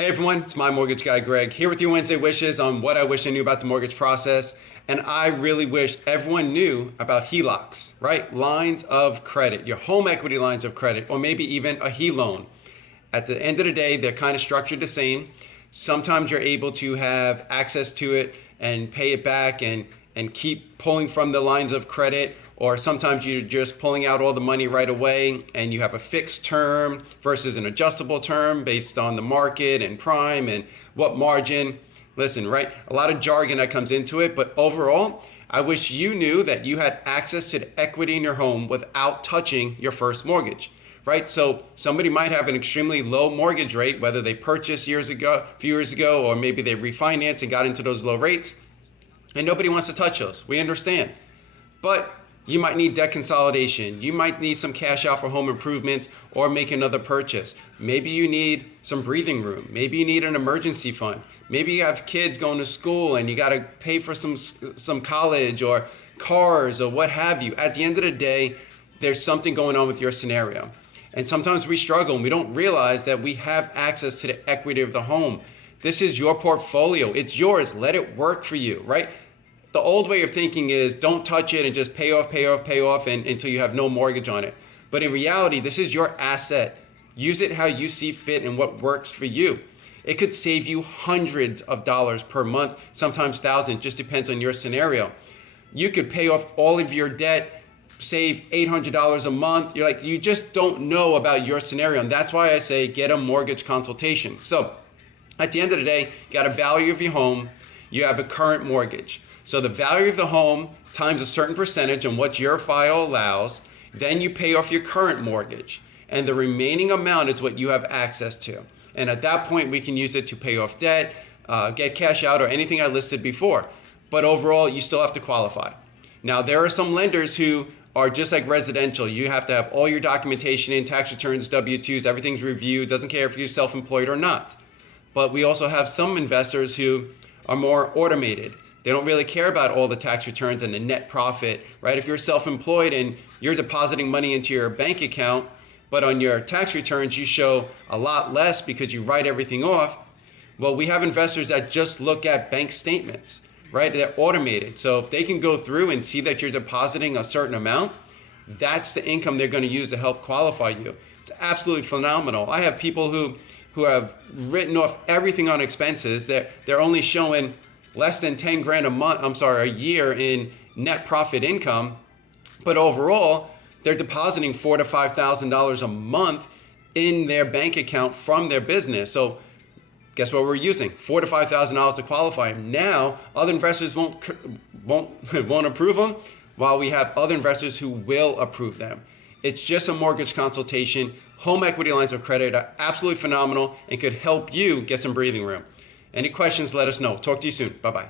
Hey everyone, it's my mortgage guy Greg here with your Wednesday wishes on what I wish I knew about the mortgage process. And I really wish everyone knew about HELOCs, right? Lines of credit, your home equity lines of credit, or maybe even a HE loan. At the end of the day, they're kind of structured the same. Sometimes you're able to have access to it and pay it back and keep pulling from the lines of credit, or sometimes you're just pulling out all the money right away and you have a fixed term versus an adjustable term based on the market and prime and what margin. Listen, right? A lot of jargon that comes into it, but overall, I wish you knew that you had access to the equity in your home without touching your first mortgage, right? So somebody might have an extremely low mortgage rate, whether they purchased a few years ago, or maybe they refinanced and got into those low rates, and nobody wants to touch those. We understand. But you might need debt consolidation. You might need some cash out for home improvements or make another purchase. Maybe you need some breathing room. Maybe you need an emergency fund. Maybe you have kids going to school and you got to pay for some college or cars or what have you. At the end of the day, there's something going on with your scenario. And sometimes we struggle and we don't realize that we have access to the equity of the home. This is your portfolio. It's yours. Let it work for you, right? The old way of thinking is don't touch it and just pay off until you have no mortgage on it. But in reality, this is your asset. Use it how you see fit and what works for you. It could save you hundreds of dollars per month, sometimes thousands, just depends on your scenario. You could pay off all of your debt, save $800 a month. You just don't know about your scenario. And that's why I say get a mortgage consultation. So at the end of the day, you got a value of your home, you have a current mortgage. So the value of the home times a certain percentage on what your file allows, then you pay off your current mortgage. And the remaining amount is what you have access to. And at that point, we can use it to pay off debt, get cash out, or anything I listed before. But overall, you still have to qualify. Now, there are some lenders who are just like residential. You have to have all your documentation in, tax returns, W-2s, everything's reviewed, doesn't care if you're self-employed or not. But we also have some investors who are more automated. They don't really care about all the tax returns and the net profit, right? If you're self-employed and you're depositing money into your bank account, but on your tax returns, you show a lot less because you write everything off. Well, we have investors that just look at bank statements, right? They're automated. So if they can go through and see that you're depositing a certain amount, that's the income they're going to use to help qualify you. It's absolutely phenomenal. I have people who have written off everything on expenses. They're only showing less than 10 grand a year in net profit income. But overall, they're depositing $4,000 to $5,000 a month in their bank account from their business. So guess what we're using? $4,000 to $5,000 to qualify them. Now, other investors won't approve them, while we have other investors who will approve them. It's just a mortgage consultation. Home equity lines of credit are absolutely phenomenal and could help you get some breathing room. Any questions, let us know. Talk to you soon. Bye-bye.